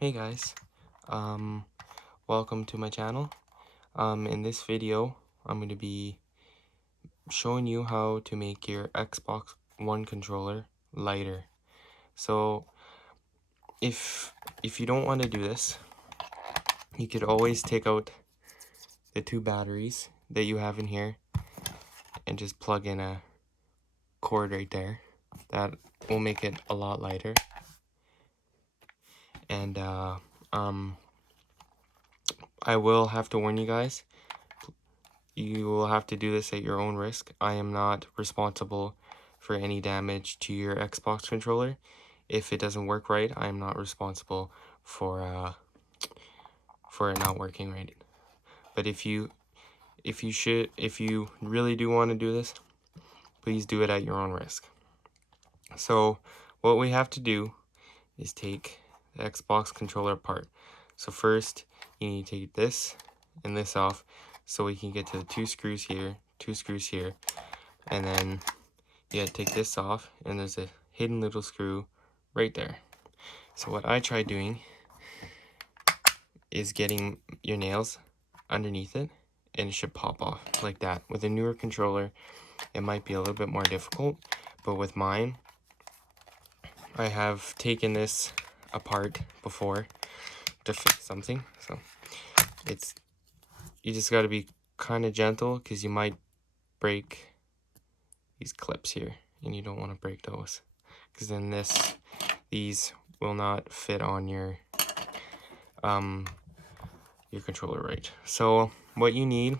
Hey guys, welcome to my channel. In this video, I'm going to be showing you how to make your Xbox One controller lighter. So if you don't want to do this, you could always take out the two batteries that you have in here and just plug in a cord right there. That will make it a lot lighter. And I will have to warn you guys, you will have to do this at your own risk. I am not responsible for any damage to your Xbox controller. If it doesn't work right, I am not responsible for it not working right. But if you really do want to do this, please do it at your own risk. So what we have to do is take the Xbox controller apart. So first, you need to take this and this off so we can get to the two screws here, and then you gotta take this off, and there's a hidden little screw right there. So what I tried doing is getting your nails underneath it, and it should pop off like that. With a newer controller, it might be a little bit more difficult, but with mine, I have taken this apart before to fix something. So you just got to be kind of gentle because you might break these clips here, and you don't want to break those because then these will not fit on your controller right. So what you need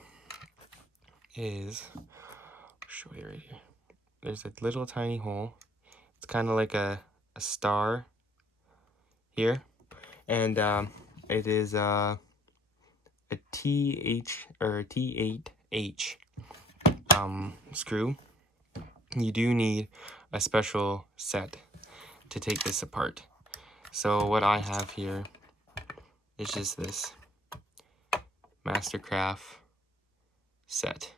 is, I'll show you right here. There's a little tiny hole. It's kind of like a star here, and it is a T8H screw. You do need a special set to take this apart. So what I have here is just this Mastercraft set,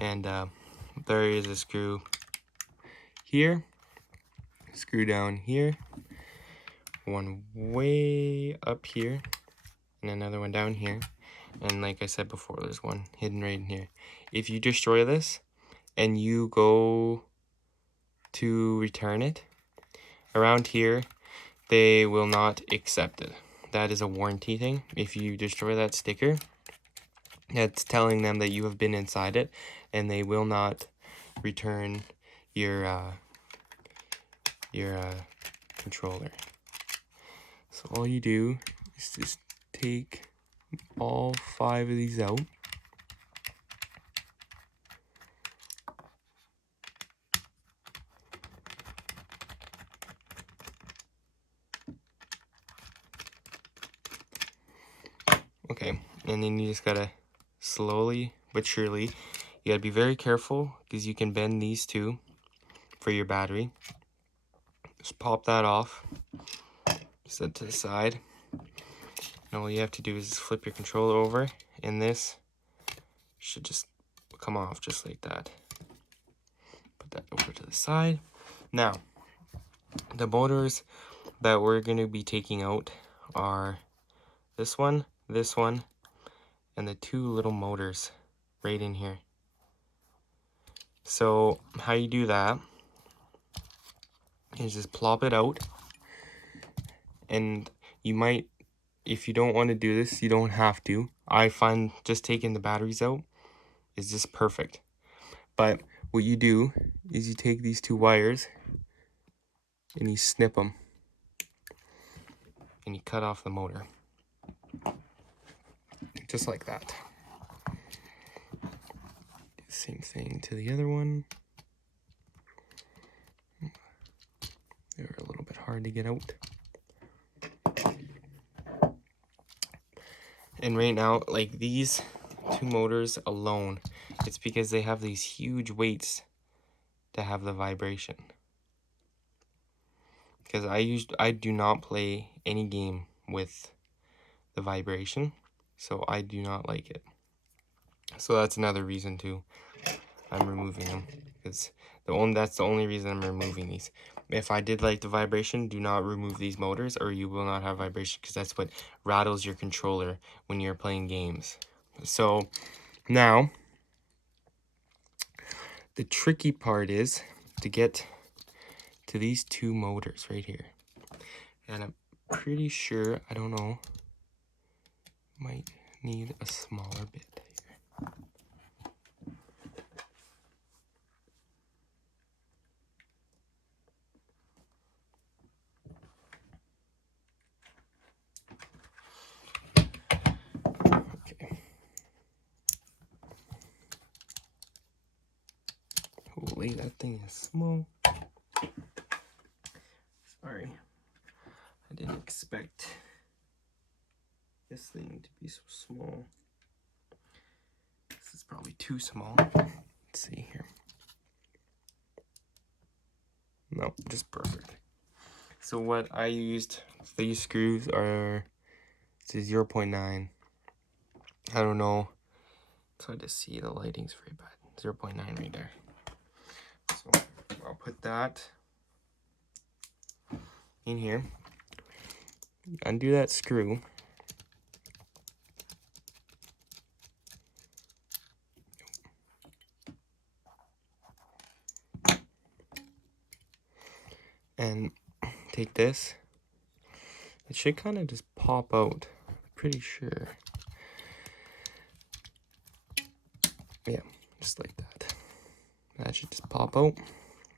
and there is a screw here, screw down here, one way up here, and another one down here, and like I said before, there's one hidden right in here. If you destroy this and you go to return it, around here they will not accept it. That is a warranty thing. If you destroy that sticker, that's telling them that you have been inside it, and they will not return your controller. So all you do is just take all 5 of these out. Okay, and then you just gotta slowly but surely, you gotta be very careful because you can bend these two for your battery. Just pop that off, set to the side, and all you have to do is flip your controller over, and this should just come off just like that. Put that over to the side. Now, the motors that we're going to be taking out are this one, and the 2 little motors right in here. So how you do that is just plop it out, and you might, if you don't want to do this, you don't have to. I find just taking the batteries out is just perfect. But what you do is you take these 2 wires and you snip them, and you cut off the motor just like that. Same thing to the other one. They were a little bit hard to get out. And right now, like these 2 motors alone, it's because they have these huge weights to have the vibration. Because I do not play any game with the vibration, so I do not like it. So that's another reason too I'm removing them, because that's the only reason I'm removing these. if I did like the vibration, do not remove these motors or you will not have vibration, because that's what rattles your controller when you're playing games. So now the tricky part is to get to these two motors right here. And I'm pretty sure, I don't know, might need a smaller bit here. Okay. Holy, that thing is small. Sorry. I didn't expect this thing to be so small. This is probably too small. Let's see here. No, just perfect. So what I used, these screws are, it's a 0.9. I don't know. It's hard to see, the lighting's very bad. 0.9 right there. So I'll put that in here. Undo that screw. And take this. It should kind of just pop out. Pretty sure. Yeah, just like that. That should just pop out.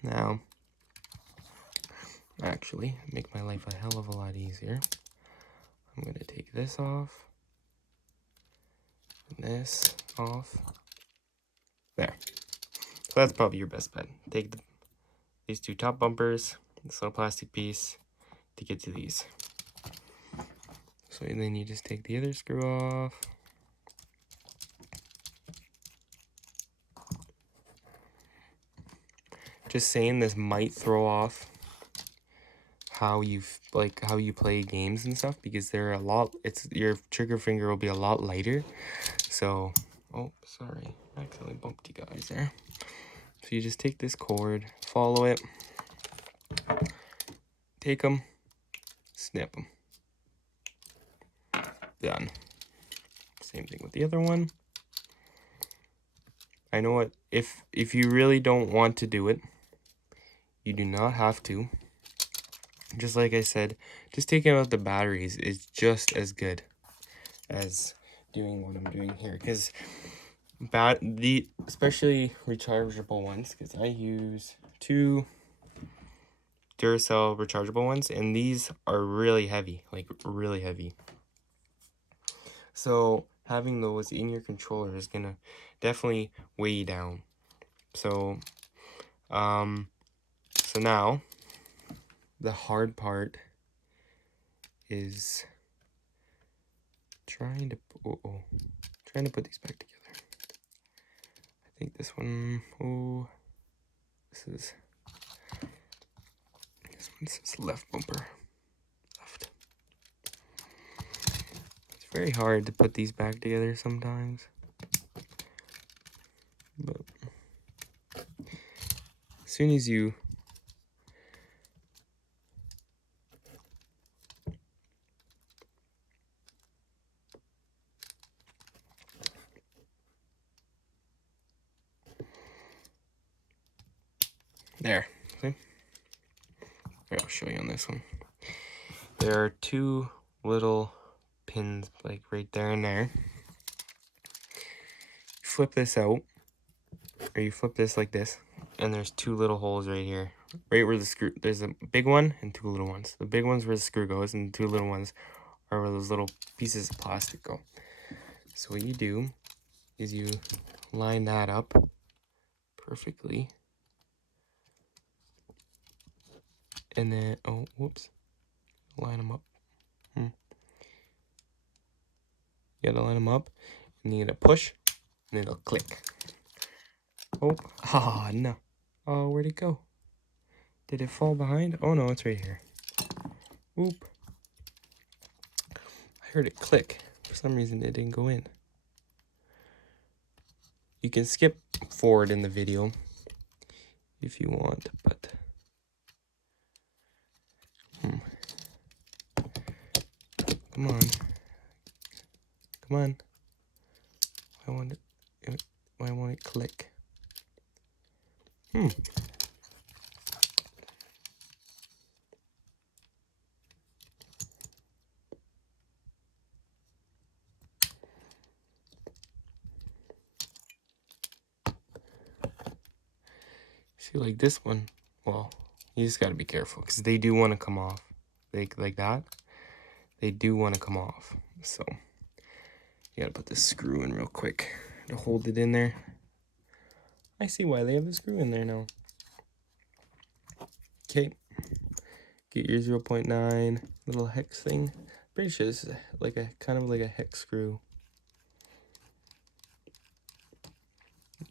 Now, actually, make my life a hell of a lot easier. I'm going to take this off. And this off. There. So that's probably your best bet. Take these two top bumpers, this little plastic piece, to get to these. So then you just take the other screw off. Just saying, this might throw off how you play games and stuff, because they're a lot, your trigger finger will be a lot lighter. So, oh, sorry, I accidentally bumped you guys there. So you just take this cord, follow it, take them, snip them. Done. Same thing with the other one. I know what, if you really don't want to do it, you do not have to. Just like I said, just taking out the batteries is just as good as doing what I'm doing here, because especially rechargeable ones, because I use 2 Duracell rechargeable ones, and these are really heavy, like really heavy. So having those in your controller is gonna definitely weigh you down. So so now the hard part is trying to put these back together. I think this one, this one says left bumper. Left. It's very hard to put these back together sometimes. But as soon as you there, see? Here, I'll show you on this one. There are 2 little pins, like right there and there. Flip this out, or you flip this like this, and there's 2 little holes right here, right where the screw, there's a big one and 2 little ones. The big one's where the screw goes, and the 2 little ones are where those little pieces of plastic go. So what you do is you line that up perfectly, and then, oh, whoops, line them up. You gotta line them up, and you gotta push, and it'll click. Oh, no. Oh, where'd it go? Did it fall behind? Oh no, it's right here. Oop. I heard it click. For some reason, it didn't go in. You can skip forward in the video if you want, but Come on. Come on. Why won't it click? See, like this one, well, you just gotta be careful because they do want to come off. Like that, they do want to come off. So you gotta put this screw in real quick to hold it in there. I see why they have the screw in there now. Okay, get your 0.9 little hex thing. Pretty sure this is like a kind of like a hex screw.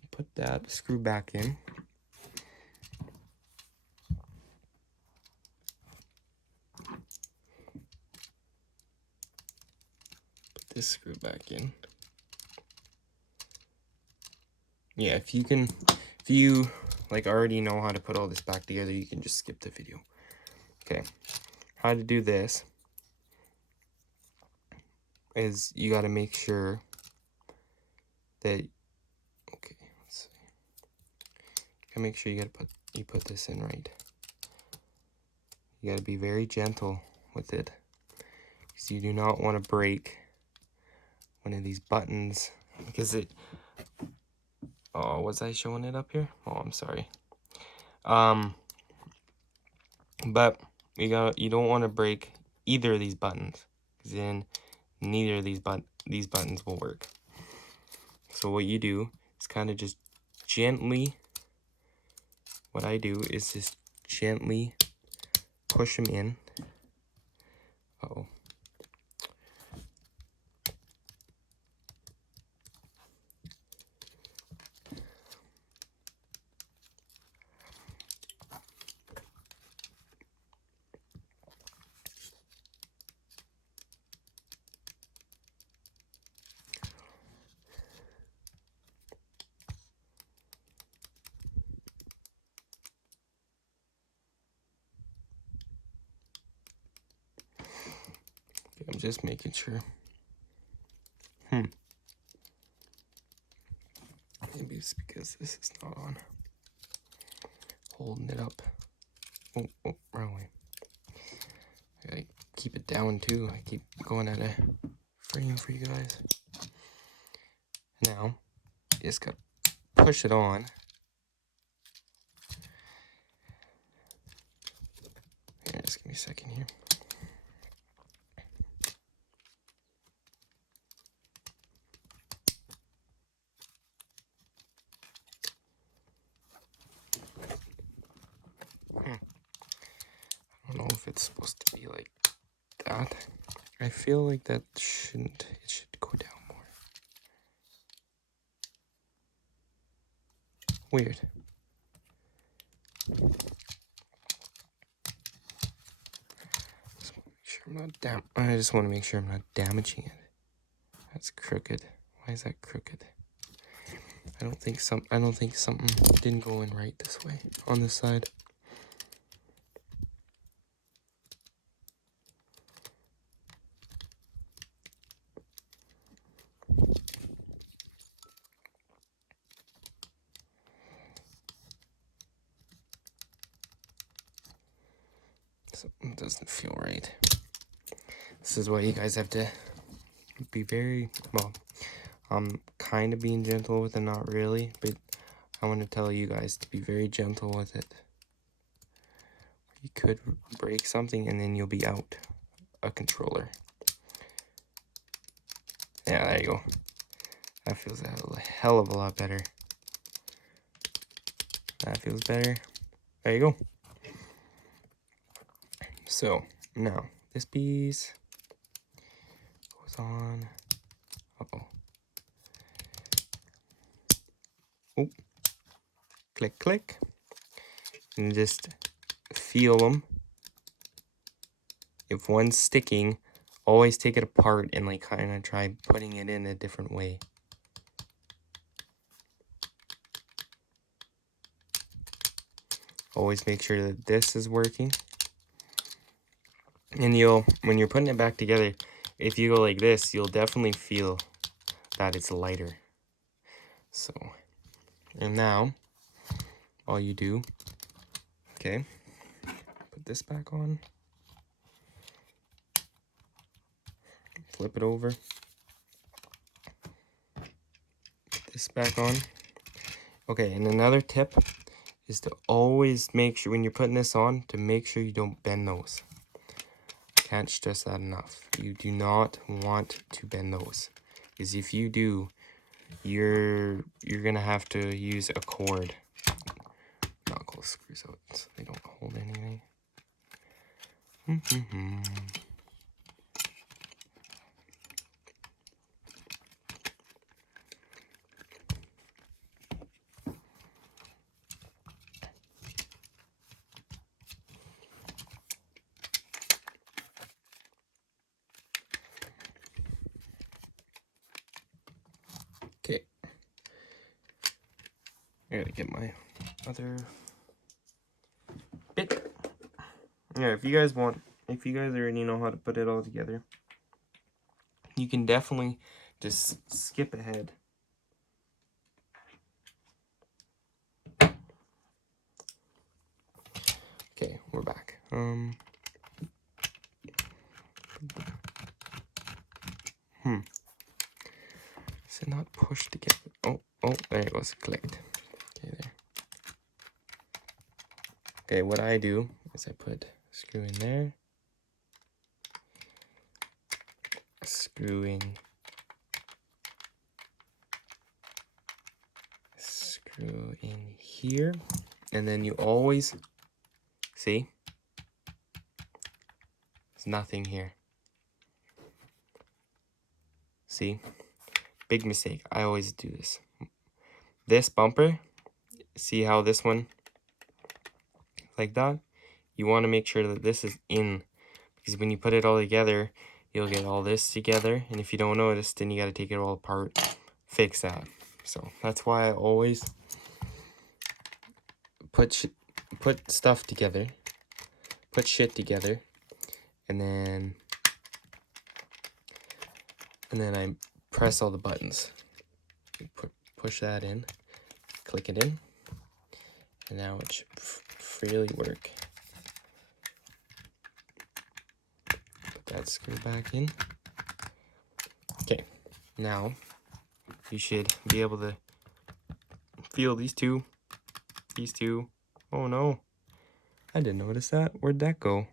Put that screw back in. Put this screw back in. Yeah, if you like already know how to put all this back together, you can just skip the video. Okay, how to do this is you got to make sure that, okay, let's see. You gotta make sure you put this in right. You got to be very gentle with it because you do not want to break one of these buttons because it, oh, was I showing it up here? Oh, I'm sorry. But you don't want to break either of these buttons because then neither of these buttons will work. So what you do is kind of just gently, what I do is just gently push them in. Uh-oh. I'm just making sure. Maybe it's because this is not on. Holding it up. Oh, wrong way. I gotta keep it down too. I keep going at a frame for you guys. Now, you just gotta push it on. Here, just give me a second here. I don't know if it's supposed to be like that. I feel like that shouldn't, it should go down more. Weird. I just want to make sure I'm not damaging it. That's crooked. Why is that crooked? I don't think something didn't go in right this way on this side. Something doesn't feel right. This is why you guys have to be very, well, I'm kind of being gentle with it, not really, but I want to tell you guys to be very gentle with it. You could break something and then you'll be out a controller. Yeah, there you go. That feels a hell of a lot better. That feels better. There you go. So, now, this piece goes on. Uh-oh. Oh. Click, click. And just feel them. If one's sticking, always take it apart and like kind of try putting it in a different way. Always make sure that this is working. And when you're putting it back together, if you go like this, you'll definitely feel that it's lighter. So, and now all you do, okay, put this back on, flip it over, put this back on. Okay, and another tip is to always make sure when you're putting this on to make sure you don't bend those. Can't stress that enough. You do not want to bend those, because if you do, you're gonna have to use a cord. Knuckle screws out so they don't hold anything. Okay. I gotta get my other bit. Yeah, if you guys already know how to put it all together, you can definitely just skip ahead. Okay, we're back. Is it not pushed together? Oh, there it goes. Clicked. Okay, there. Okay, what I do is I put a screw in there, a screw in, screw in here, and then you always see there's nothing here. See, big mistake. I always do this. This bumper, see how this one like that? You want to make sure that this is in, because when you put it all together, you'll get all this together, and if you don't notice, then you got to take it all apart, fix that. So that's why I always put stuff together, put shit together, and then I press all the buttons. Push that in, click it in, and now it should freely work. Put that screw back in. Okay, now you should be able to feel these two. Oh no, I didn't notice that. Where'd that go?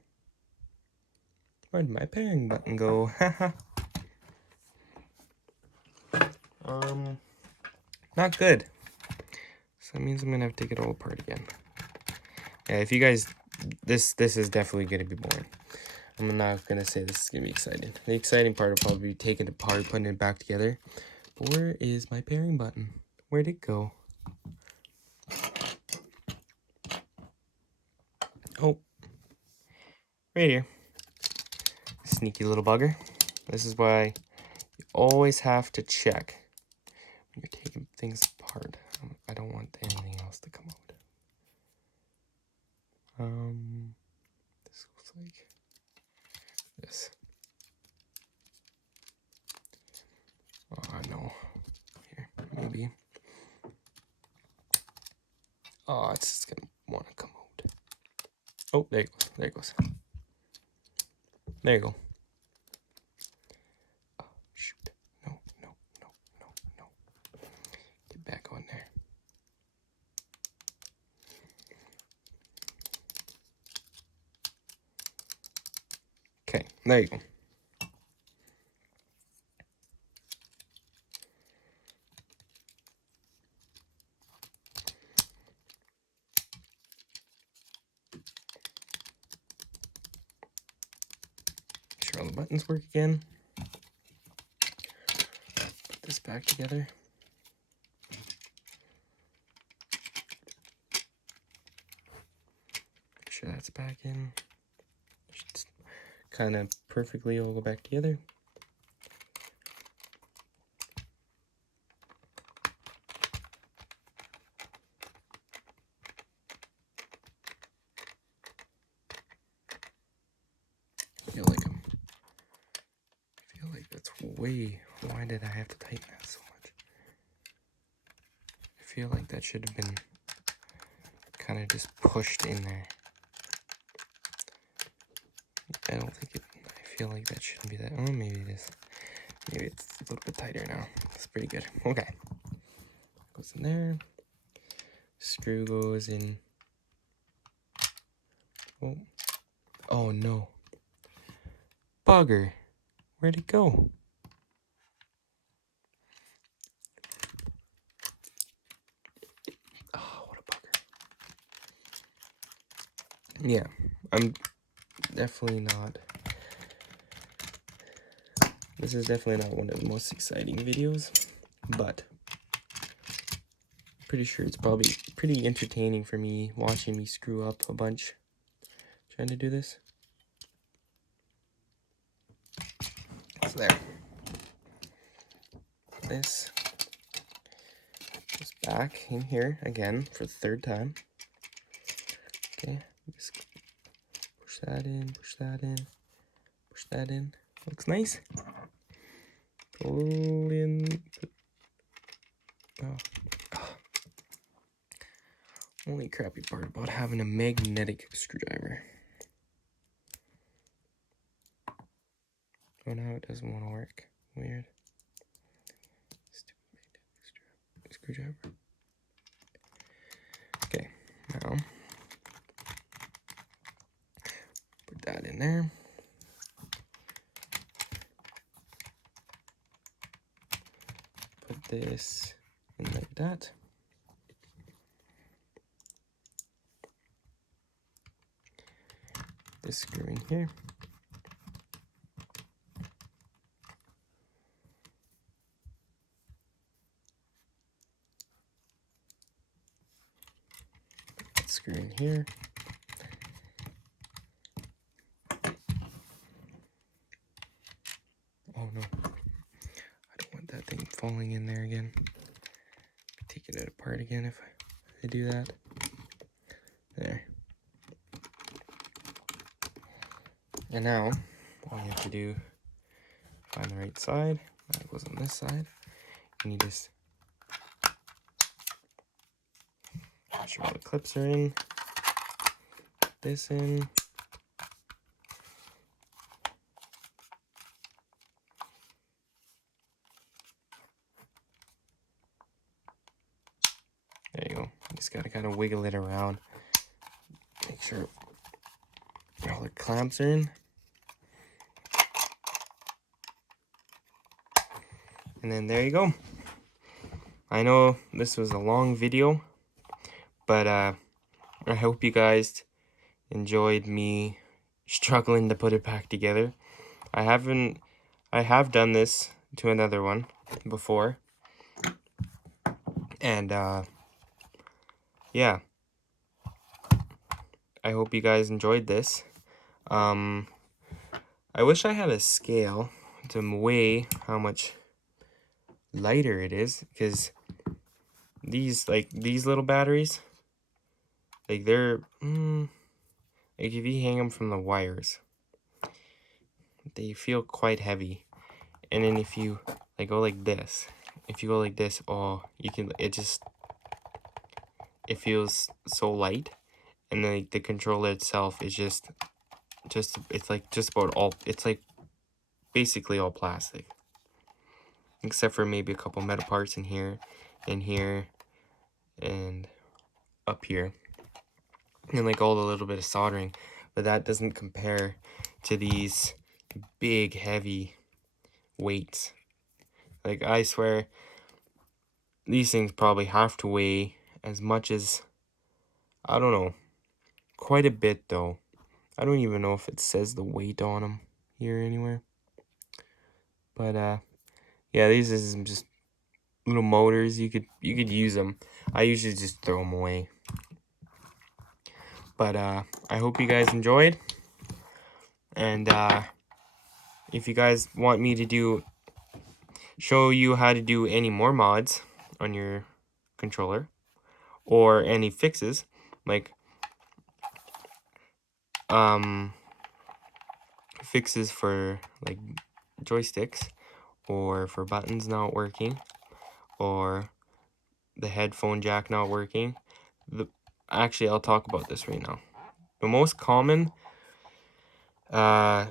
Where'd my pairing button go? Haha. Not good. So that means I'm gonna have to take it all apart again. Yeah, if you guys, this is definitely gonna be boring. I'm not gonna say this is gonna be exciting. The exciting part will probably be taking it apart, putting it back together. But where is my pairing button? Where'd it go? Oh, right here. Sneaky little bugger. This is why you always have to check when you're taking things apart. I don't want anything else to come out. This looks like this. Oh no. Here, maybe. Oh, it's just gonna want to come out. Oh, there it goes. There it goes. There you go. Oh, shoot. No. Get back on there. Okay, there you go. Make sure all the buttons work again. Put this back together. Make sure that's back in. Should kind of perfectly all go back together. I that's way... Why did I have to tighten that so much? I feel like that should have been kind of just pushed in there. I don't think it... I feel like that shouldn't be that... Oh, maybe it is. Maybe it's a little bit tighter now. It's pretty good. Okay. Goes in there. Screw goes in. Oh. Oh, no. Bugger. Where'd it go? Oh, what a bugger. Yeah, I'm definitely not... This is definitely not one of the most exciting videos, but pretty sure it's probably pretty entertaining for me watching me screw up a bunch trying to do this. So there. This goes back in here again for the third time. Okay, just push that in, push that in, push that in. Looks nice. Pull in. Oh. Only crappy part about having a magnetic screwdriver. Oh, now it doesn't want to work. Weird. Stupid magnetic screwdriver. Okay, now put that in there. Put this in like that. This screw in here. Screw in here. Oh no, I don't want that thing falling in there again. Taking it apart again if I do that. There. And now, all you have to do, find the right side. That goes on this side. And you just make sure all the clips are in. Put this in. There you go. You just gotta kind of wiggle it around. Make sure all the clamps are in. And then there you go. I know this was a long video, but I hope you guys enjoyed me struggling to put it back together. I have done this to another one before. And yeah. I hope you guys enjoyed this. I wish I had a scale to weigh how much lighter it is, because these little batteries, like they're like if you hang them from the wires, they feel quite heavy. And then if you go like this, oh, you can, it feels so light. And then the controller itself is it's like just about all, it's like basically all plastic, except for maybe a couple metal parts in here, and up here, and like all the little bit of soldering. But that doesn't compare to these big heavy weights. Like, I swear these things probably have to weigh as much as, I don't know, quite a bit though. I don't even know if it says the weight on them here anywhere. But yeah, these is just little motors. You could use them. I usually just throw them away. But I hope you guys enjoyed. And if you guys want me to show you how to do any more mods on your controller, or any fixes, like fixes for like joysticks, or for buttons not working, or the headphone jack not working. Actually, I'll talk about this right now. The most common problem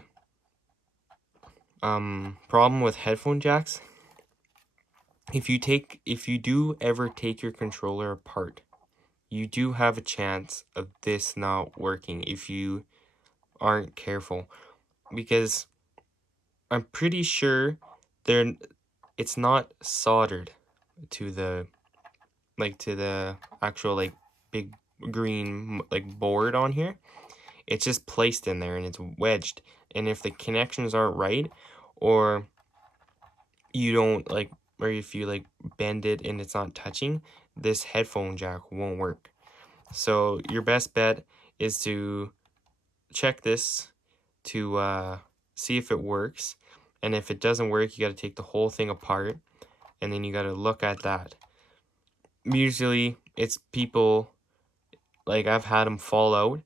with headphone jacks, if you do ever take your controller apart, you do have a chance of this not working if you aren't careful, because I'm pretty sure it's not soldered to the actual big green board on here. It's just placed in there and it's wedged, and if the connections aren't right, or you don't or if you bend it and it's not touching, this headphone jack won't work. So your best bet is to check this to see if it works, and if it doesn't work, you got to take the whole thing apart, and then you got to look at that. Usually it's people, I've had them fall out,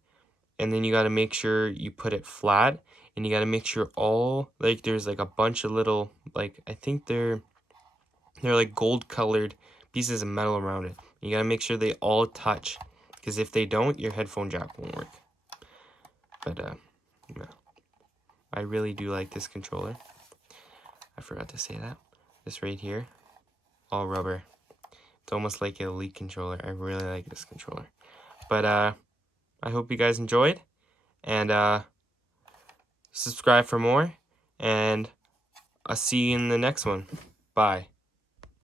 and then you got to make sure you put it flat, and you got to make sure all there's a bunch of little I think they're gold colored pieces of metal around it. You got to make sure they all touch, because if they don't, your headphone jack won't work. But no. I really do like this controller. I forgot to say that. This right here, all rubber. It's almost like an Elite controller. I really like this controller. But I hope you guys enjoyed, and subscribe for more, and I'll see you in the next one. Bye.